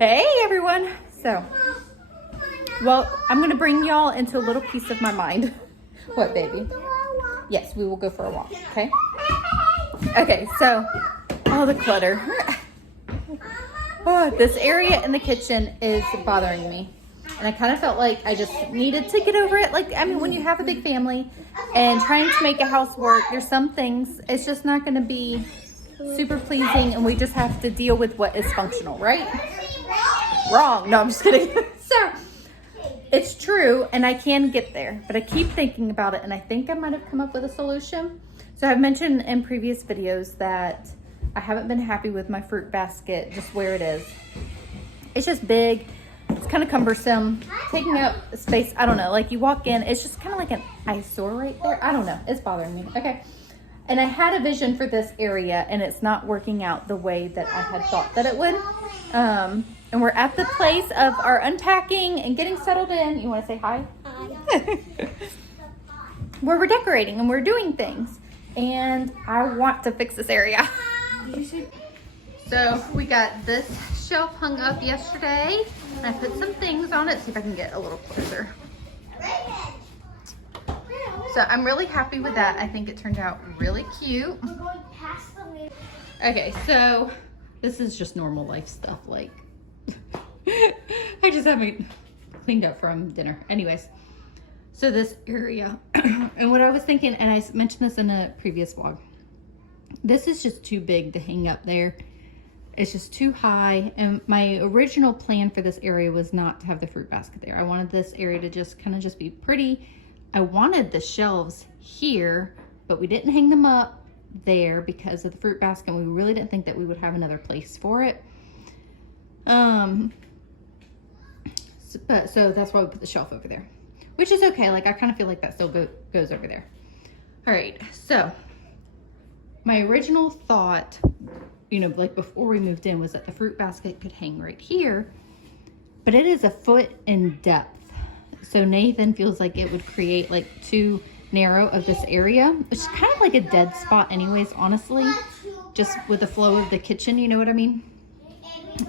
Hey everyone. So, well, I'm gonna bring y'all into a little piece of my mind. What, baby? Yes, we will go for a walk, okay? Okay, so, all the clutter. Oh, this area in the kitchen is bothering me. And I kind of felt like I just needed to get over it. Like, I mean, when you have a big family and trying to make a house work, there's some things, it's just not gonna be super pleasing, and we just have to deal with what is functional, right? Wrong. No, I'm just kidding. So, it's true, and I can get there, but I keep thinking about it, and I think I might have come up with a solution. So I've mentioned in previous videos that I haven't been happy with my fruit basket, just where it is. It's just big. It's kind of cumbersome, taking up space. I don't know, like you walk in, it's just kind of like an eyesore right there. I don't know, it's bothering me. Okay. And I had a vision for this area, and it's not working out the way that I had thought that it would. And we're at the place of our unpacking and getting settled in. You want to say hi? Hi. Where we're decorating and we're doing things. And I want to fix this area. So we got this shelf hung up yesterday. And I put some things on it. See if I can get a little closer. So I'm really happy with that. I think it turned out really cute. Okay, so this is just normal life stuff. Like, I just haven't cleaned up from dinner. Anyways, so this area, and what I was thinking, and I mentioned this in a previous vlog, this is just too big to hang up there. It's just too high. And my original plan for this area was not to have the fruit basket there. I wanted this area to just kind of just be pretty. I wanted the shelves here, but we didn't hang them up there because of the fruit basket. We really didn't think that we would have another place for it. So that's why we put the shelf over there, which is okay. Like, I kind of feel like that still goes over there. All right, so my original thought, you know, like before we moved in, was that the fruit basket could hang right here, but it is a foot in depth. So Nathan feels like it would create like too narrow of this area, which is kind of like a dead spot anyways, honestly, just with the flow of the kitchen, you know what I mean?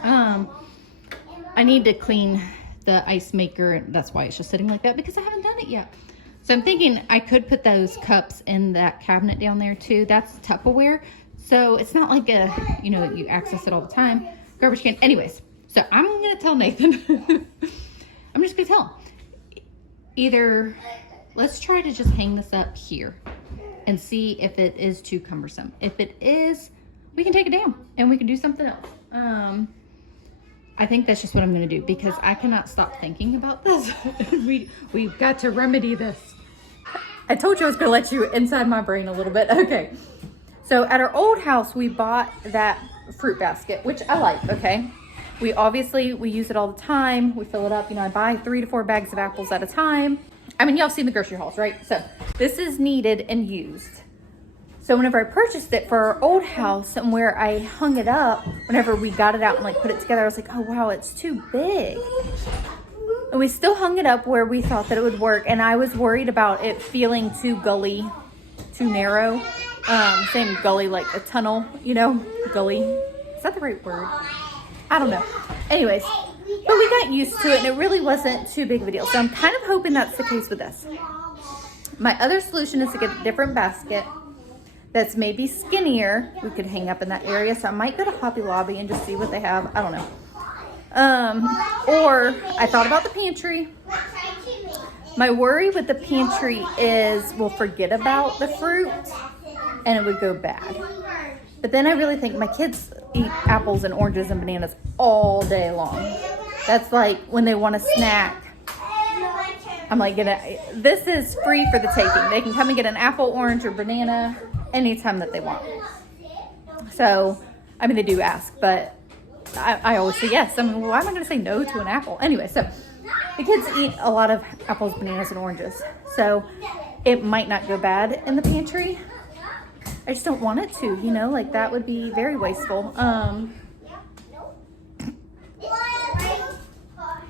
I need to clean the ice maker. That's why it's just sitting like that, because I haven't done it yet. So I'm thinking I could put those cups in that cabinet down there too. That's Tupperware. So it's not like a, you know, you access it all the time. Garbage can. Anyways, so I'm going to tell Nathan. I'm just going to tell him. Either let's try to just hang this up here and see if it is too cumbersome. If it is, we can take it down and we can do something else. I think that's just what I'm going to do, because I cannot stop thinking about this. We've got to remedy this. I told you I was going to let you inside my brain a little bit. Okay. So at our old house, we bought that fruit basket, which I like, okay? We use it all the time. We fill it up. You know, I buy 3 to 4 bags of apples at a time. I mean, y'all seen the grocery hauls, right? So this is needed and used. So whenever I purchased it for our old house, and where I hung it up, whenever we got it out and like put it together, I was like, oh wow, it's too big. And we still hung it up where we thought that it would work. And I was worried about it feeling too gully, too narrow. Same gully, like a tunnel, you know, gully. Is that the right word? I don't know. Anyways, but we got used to it, and it really wasn't too big of a deal. So I'm kind of hoping that's the case with this. My other solution is to get a different basket that's maybe skinnier. We could hang up in that area. So I might go to Hobby Lobby and just see what they have. I don't know. Or I thought about the pantry. My worry with the pantry is we'll forget about the fruit and it would go bad. But then I really think my kids eat apples and oranges and bananas all day long. That's like when they want a snack. I'm like, this is free for the taking. They can come and get an apple, orange, or banana anytime that they want. So, I mean, they do ask, but I always say yes. I mean, why am I going to say no to an apple? Anyway, so the kids eat a lot of apples, bananas, and oranges. So it might not go bad in the pantry. I just don't want it to, you know, like that would be very wasteful.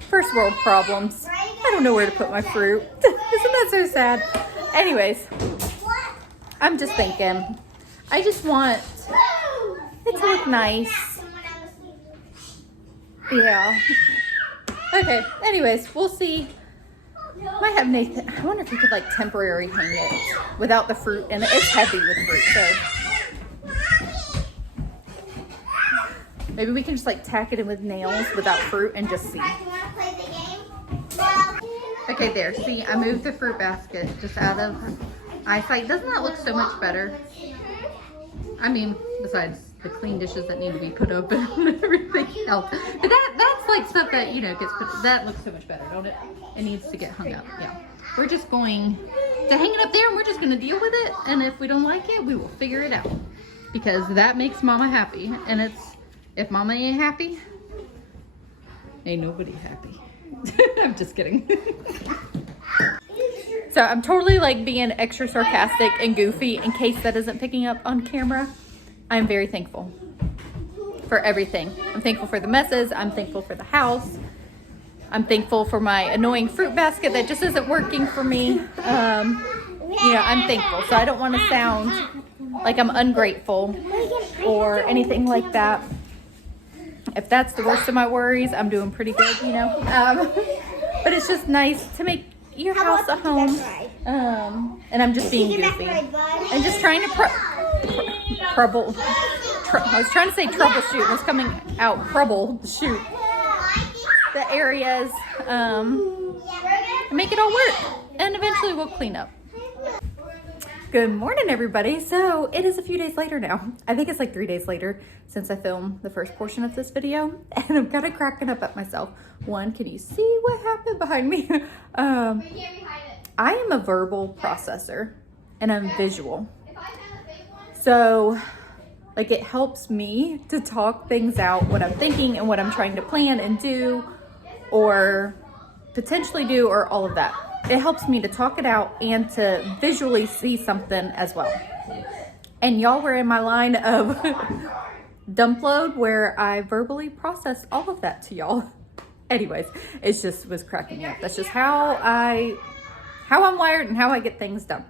First world problems. I don't know where to put my fruit. Isn't that so sad? Anyways, I'm just thinking, I just want it to look nice. Yeah. Okay, anyways, we'll see. Might have Nathan. I wonder if we could like temporary hang it without the fruit, and it's heavy with fruit, so maybe we can just like tack it in with nails without fruit and just see. Okay, there. See, I moved the fruit basket just out of eyesight. Doesn't that look so much better? I mean, besides the clean dishes that need to be put up and everything else. But that's like stuff that, you know, gets put, that looks so much better, don't it? It needs to get hung up, yeah. We're just going to hang it up there and we're just going to deal with it. And if we don't like it, we will figure it out. Because that makes Mama happy. And it's, if Mama ain't happy, ain't nobody happy. I'm just kidding. So I'm totally like being extra sarcastic and goofy in case that isn't picking up on camera. I'm very thankful for everything. I'm thankful for the messes. I'm thankful for the house. I'm thankful for my annoying fruit basket that just isn't working for me. You know, I'm thankful. So I don't want to sound like I'm ungrateful or anything like that. If that's the worst of my worries, I'm doing pretty good, you know. But it's just nice to make your house a home. And I'm just being goofy. I'm just trying to I was trying to say troubleshoot. It was coming out troubleshoot the areas and make it all work. And eventually we'll clean up. Good morning, everybody. So it is a few days later now. I think it's like 3 days later since I filmed the first portion of this video. And I'm kind of cracking up at myself. One, can you see what happened behind me? I am a verbal processor and I'm visual. So like it helps me to talk things out, what I'm thinking and what I'm trying to plan and do or potentially do or all of that. It helps me to talk it out and to visually see something as well. And y'all were in my line of dump load where I verbally processed all of that to y'all. Anyways, it just was cracking me up. That's just how I'm wired and how I get things done.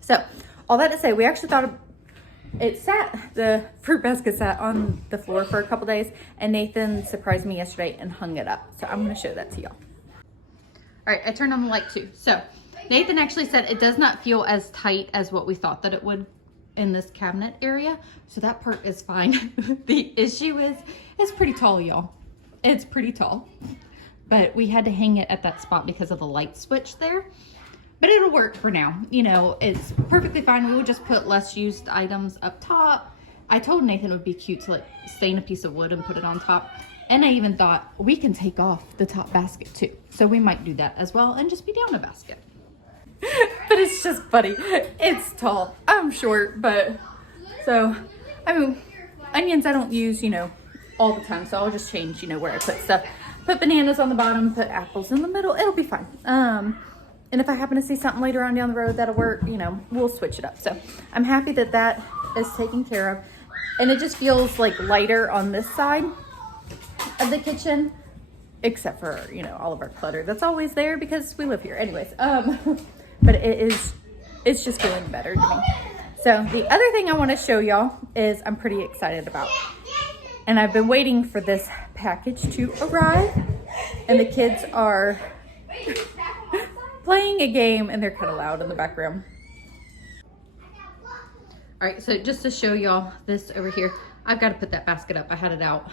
So all that to say, we actually thought the fruit basket sat on the floor for a couple days and Nathan surprised me yesterday and hung it up. So I'm going to show that to y'all. All right, I turned on the light too. So Nathan actually said it does not feel as tight as what we thought that it would in this cabinet area. So that part is fine. The issue is it's pretty tall, y'all. It's pretty tall. But we had to hang it at that spot because of the light switch there. But it'll work for now. You know, it's perfectly fine. We will just put less used items up top. I told Nathan it would be cute to like stain a piece of wood and put it on top. And I even thought we can take off the top basket too. So we might do that as well and just be down a basket. But it's just funny. It's tall. I'm short, but so, I mean, onions I don't use, you know, all the time. So I'll just change, you know, where I put stuff. Put bananas on the bottom, put apples in the middle. It'll be fine. And if I happen to see something later on down the road that'll work, you know, we'll switch it up. So I'm happy that that is taken care of. And it just feels like lighter on this side of the kitchen, except for, you know, all of our clutter that's always there because we live here. Anyways, but it's just feeling better to me. So the other thing I want to show y'all is I'm pretty excited about. And I've been waiting for this package to arrive. And the kids are playing a game and they're kind of loud in the background. All right, so just to show y'all this over here, I've got to put that basket up. I had it out.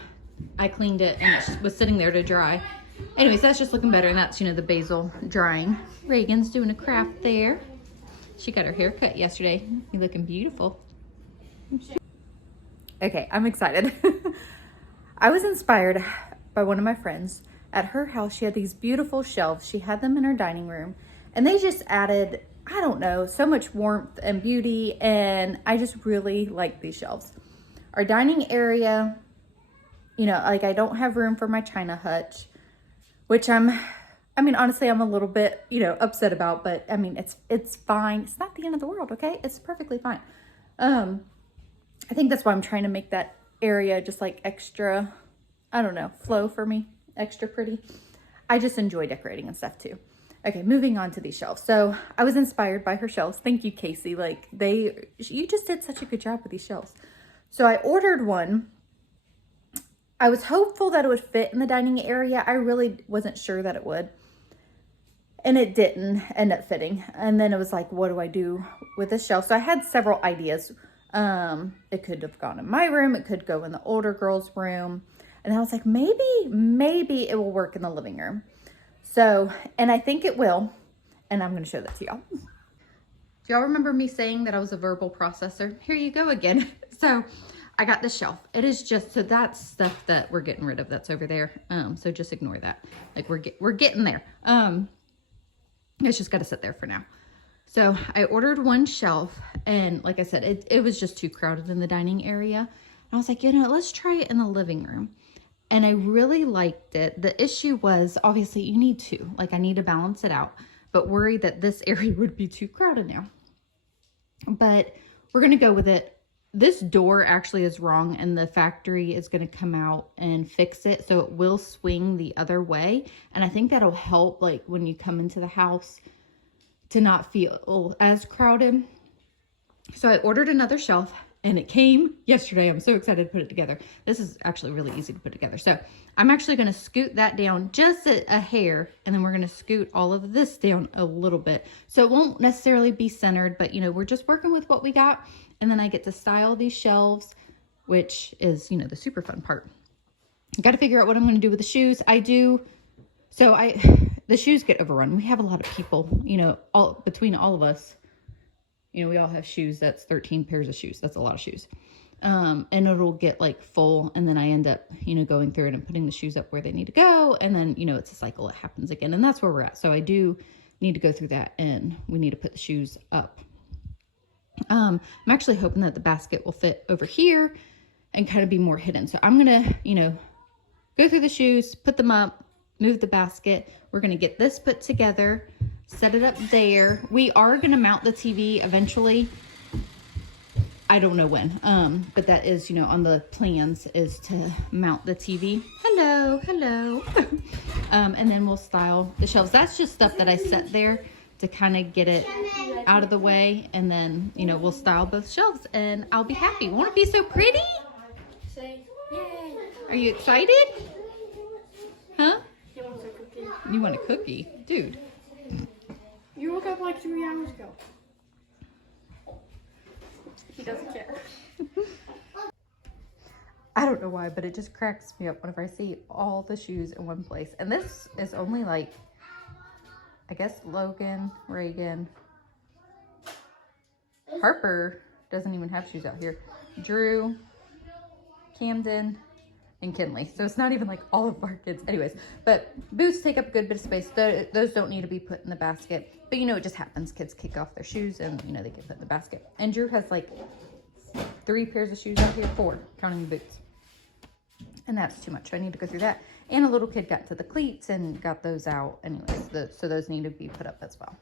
I cleaned it and it was sitting there to dry. Anyways, that's just looking better. And that's, you know, the basil drying. Reagan's doing a craft there. She got her hair cut yesterday. You're looking beautiful. Okay, I'm excited. I was inspired by one of my friends. At her house, she had these beautiful shelves. She had them in her dining room. And they just added, I don't know, so much warmth and beauty. And I just really like these shelves. Our dining area, you know, like I don't have room for my china hutch, which I mean, honestly, I'm a little bit, you know, upset about, but I mean, it's fine. It's not the end of the world, okay? It's perfectly fine. I think that's why I'm trying to make that area just like extra, I don't know, flow for me, extra pretty. I just enjoy decorating and stuff too. Okay, moving on to these shelves. So I was inspired by her shelves. Thank you, Casey. Like you just did such a good job with these shelves. So I ordered one I was hopeful that it would fit in the dining area. I really wasn't sure that it would. And it didn't end up fitting. And then it was like, what do I do with this shelf? So I had several ideas. It could have gone in my room. It could go in the older girl's room. And I was like, maybe it will work in the living room. So, and I think it will. And I'm going to show that to y'all. Do y'all remember me saying that I was a verbal processor? Here you go again. So I got the shelf. It is just, so that's stuff that we're getting rid of. That's over there. So just ignore that. Like we're getting there. It's just got to sit there for now. So I ordered one shelf, and like I said, it was just too crowded in the dining area. And I was like, let's try it in the living room. And I really liked it. The issue was, obviously you need two, like I need to balance it out, but worried that this area would be too crowded now. But we're going to go with it. This door actually is wrong, and the factory is going to come out and fix it. So it will swing the other way. And I think that'll help, like when you come into the house, to not feel as crowded. So I ordered another shelf, and it came yesterday. I'm so excited to put it together. This is actually really easy to put together. So I'm actually going to scoot that down just a hair, and then we're going to scoot all of this down a little bit. So it won't necessarily be centered, but we're just working with what we got. And then I get to style these shelves, which is, the super fun part. I got to figure out what I'm going to do with the shoes. The shoes get overrun. We have a lot of people, between all of us, we all have shoes. That's 13 pairs of shoes. That's a lot of shoes. And it'll get like full. And then I end up, going through it and putting the shoes up where they need to go. And then, it's a cycle. It happens again. And that's where we're at. So I do need to go through that, and we need to put the shoes up. I'm actually hoping that the basket will fit over here and kind of be more hidden. So I'm going to, go through the shoes, put them up, move the basket. We're going to get this put together, set it up there. We are going to mount the TV eventually. I don't know when, but that is, on the plans, is to mount the TV. Hello. And then we'll style the shelves. That's just stuff that I set there to kind of get it out of the way, and then we'll style both shelves, and I'll be happy. Won't it be so pretty? Say yay. Are you excited? Huh? You want a cookie? Dude. You woke up like 3 hours ago. He doesn't care. I don't know why, but it just cracks me up whenever I see all the shoes in one place. And this is only like, I guess, Logan, Reagan, Harper doesn't even have shoes out here, Drew, Camden, and Kinley. So it's not even like all of our kids. Anyways, but boots take up a good bit of space. Those don't need to be put in the basket. But it just happens. Kids kick off their shoes, and they get put in the basket. And Drew has like 3 pairs of shoes out here, 4, counting the boots. And that's too much. So I need to go through that. And a little kid got to the cleats and got those out anyways. So those need to be put up as well.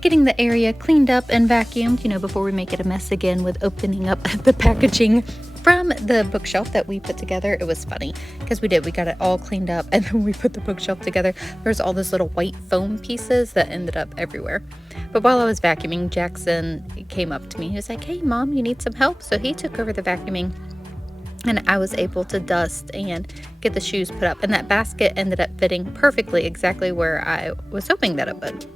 Getting the area cleaned up and vacuumed, before we make it a mess again with opening up the packaging from the bookshelf that we put together. It was funny because we got it all cleaned up, and then we put the bookshelf together. There's all those little white foam pieces that ended up everywhere. But while I was vacuuming, Jackson came up to me. He was like, "Hey Mom, you need some help?" So he took over the vacuuming, and I was able to dust and get the shoes put up. And that basket ended up fitting perfectly, exactly where I was hoping that it would.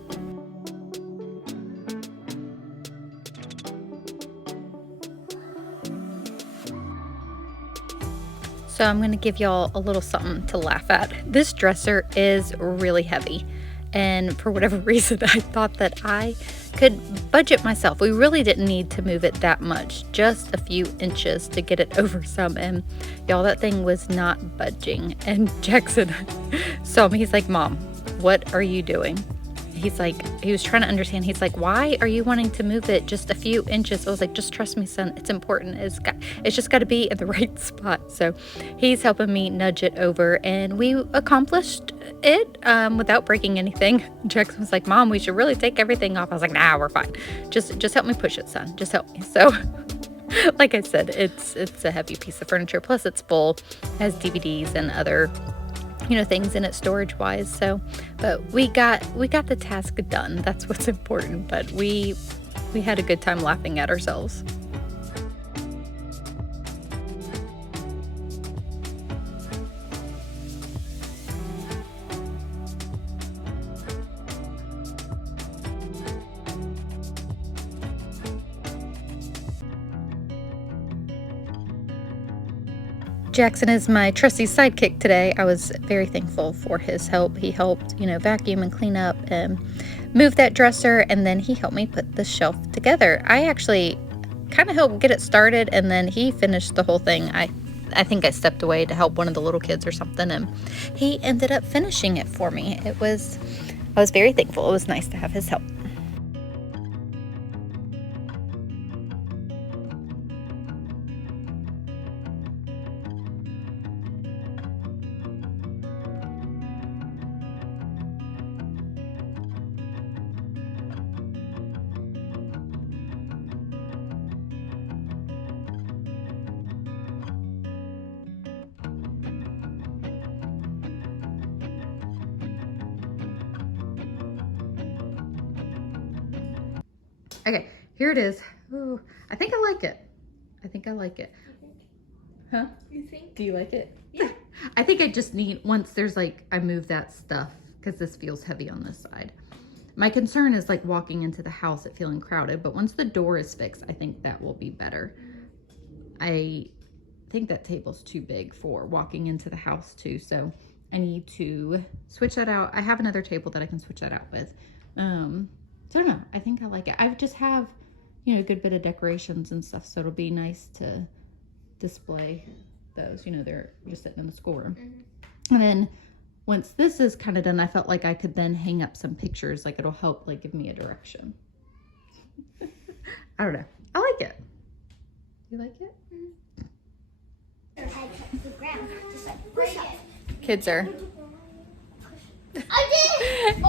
So I'm going to give y'all a little something to laugh at. This dresser is really heavy, and for whatever reason I thought that I could budget myself. We really didn't need to move it that much, just a few inches to get it over some, and y'all, that thing was not budging. And Jackson saw me. He's like, "Mom, what are you doing?" he's like, he was trying to understand. He's like, why are you wanting to move it just a few inches? I was like, just trust me, son. It's important. It's just got to be in the right spot. So he's helping me nudge it over, and we accomplished it without breaking anything. Jackson was like, Mom, we should really take everything off. I was like, nah, we're fine. Just help me push it, son. Just help me. So like I said, it's a heavy piece of furniture. Plus it's full, it has DVDs and other things in it storage wise. So, but we got the task done. That's what's important. But we had a good time laughing at ourselves. Jackson is my trusty sidekick today. I was very thankful for his help. He helped, vacuum and clean up and move that dresser, and then he helped me put the shelf together. I actually kind of helped get it started, and then he finished the whole thing. I think I stepped away to help one of the little kids or something, and he ended up finishing it for me. I was very thankful. It was nice to have his help. Okay, here it is. Ooh, I think I like it. Huh? You think? Do you like it? Yeah. I think I just need, once there's I move that stuff, because this feels heavy on this side. My concern is walking into the house, it feeling crowded, but once the door is fixed, I think that will be better. I think that table's too big for walking into the house too, so I need to switch that out. I have another table that I can switch that out with. So I don't know, I think I like it. I just have, a good bit of decorations and stuff, so it'll be nice to display those. They're just sitting in the schoolroom. Mm-hmm. And then once this is kind of done, I felt like I could then hang up some pictures, it'll help give me a direction. I don't know, I like it. You like it? Kids are...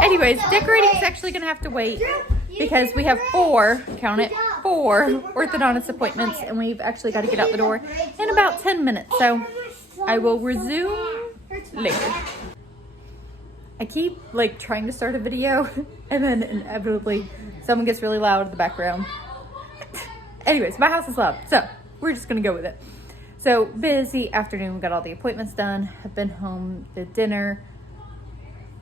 Anyways, decorating is actually gonna have to wait because we have 4 orthodontist appointments, and we've actually got to get out the door in about 10 minutes. So I will resume later. I keep trying to start a video and then inevitably someone gets really loud in the background. Anyways, my house is loud, so we're just gonna go with it. So busy afternoon, we got all the appointments done. I've been home, did dinner.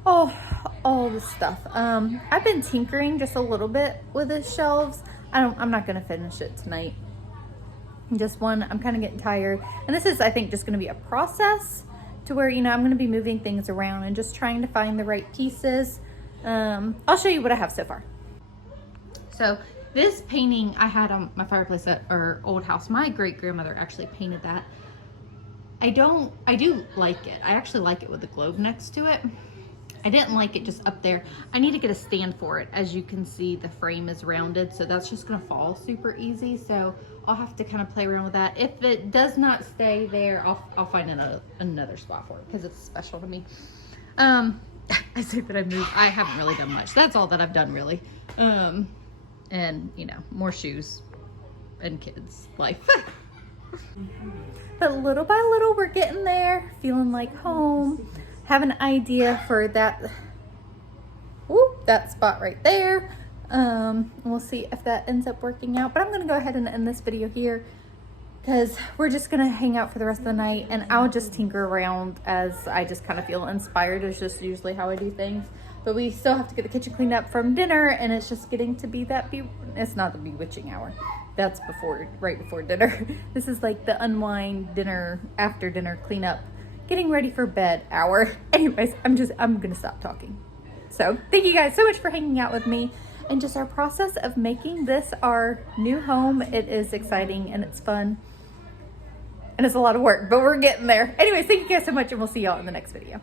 All the stuff. I've been tinkering just a little bit with the shelves. I'm not gonna finish it tonight. I'm kind of getting tired. And this is, I think, just gonna be a process to where, I'm gonna be moving things around and just trying to find the right pieces. I'll show you what I have so far. So this painting I had on my fireplace at our old house. My great grandmother actually painted that. I do like it. I actually like it with the globe next to it. I didn't like it just up there. I need to get a stand for it. As you can see, the frame is rounded, so that's just gonna fall super easy. So I'll have to kind of play around with that. If it does not stay there, I'll find another spot for it because it's special to me. I say that I moved. I haven't really done much. That's all that I've done really. And more shoes and kids life. But little by little, we're getting there, feeling like home. Have an idea for that spot right there. We'll see if that ends up working out, but I'm gonna go ahead and end this video here because we're just gonna hang out for the rest of the night, and I'll just tinker around as I just kind of feel inspired. It's just usually how I do things. But we still have to get the kitchen cleaned up from dinner, and it's just getting to be that it's not the bewitching hour. That's right before dinner. This is the unwind dinner, after dinner cleanup, getting ready for bed hour. Anyways, I'm gonna stop talking. So thank you guys so much for hanging out with me and just our process of making this our new home. It is exciting and it's fun and it's a lot of work, but we're getting there. Anyways, thank you guys so much, and we'll see y'all in the next video.